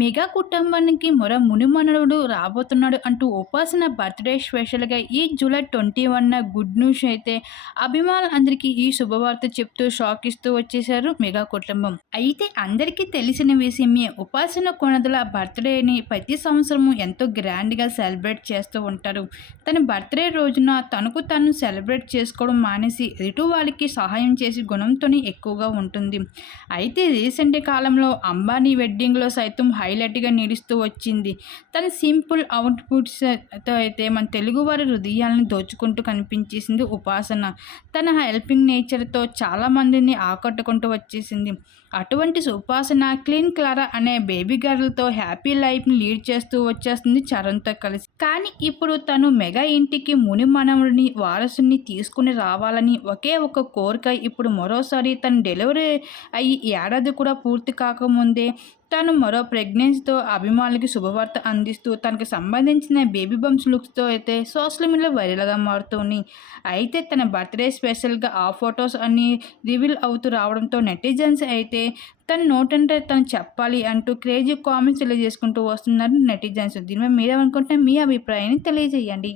Mega కుటుంబానికి మొర మునిమనుడు రాబోతున్నాడు అంటూ ఉపాసన బర్త్డే స్పెషల్గా ఈ July twenty one good news అయితే అభిమానులందరికీ ఈ శుభవార్త చెప్తూ షాక్ ఇస్తూ వచ్చేసారు మెగా కుటుంబం. అయితే అందరికీ తెలిసిన విషయమే ఉపాసన కొనదల బర్త్డేని ప్రతి సంవత్సరము ఎంతో గ్రాండ్గా సెలబ్రేట్ చేస్తూ ఉంటారు. తన బర్త్డే రోజున తనకు తను సెలబ్రేట్ చేసుకోవడం మానేసి ఎటు వాళ్ళకి సహాయం చేసి గుణంతోనే ఎక్కువగా ఉంటుంది. అయితే రీసెంట్ కాలంలో అంబానీ వెడ్డింగ్లో సైతం హైలైట్గా నిలుస్తూ వచ్చింది. తన సింపుల్ అవుట్పుట్స్తో అయితే మన తెలుగువారి హృదయాలను దోచుకుంటూ కనిపించేసింది ఉపాసన. తన హెల్పింగ్ నేచర్తో చాలామందిని ఆకట్టుకుంటూ వచ్చేసింది. అటువంటి ఉపాసన క్లీన్ క్లారా అనే బేబీ గర్ల్తో హ్యాపీ లైఫ్ని లీడ్ చేస్తూ వచ్చేస్తుంది చరణ్తో కలిసి. కానీ ఇప్పుడు తను మెగా ఇంటికి ముని మనవుడిని వారసుని తీసుకుని రావాలని ఒకే ఒక కోరిక ఇప్పుడు మరోసారి తను డెలివరీ అయ్యి ఏడాది కూడా పూర్తి కాకముందే తను మరో ప్రెగ్నెన్సీతో అభిమానులకి శుభవార్త అందిస్తూ తనకు సంబంధించిన బేబీ బంప్స్ లుక్స్తో అయితే సోషల్ మీడియాలో వైరల్గా మారుతుంది. అయితే తన బర్త్డే స్పెషల్గా ఆ ఫొటోస్ అన్ని రివీల్ అవుతూ రావడంతో నెటిజన్స్ అయితే తన నోటంటే తను చెప్పాలి అంటూ క్రేజీ కామెంట్స్ తెలియజేసుకుంటూ వస్తున్నారు నెటిజన్స్. దీనిపై మీరేమనుకుంటే మీ అభిప్రాయాన్ని తెలియజేయండి.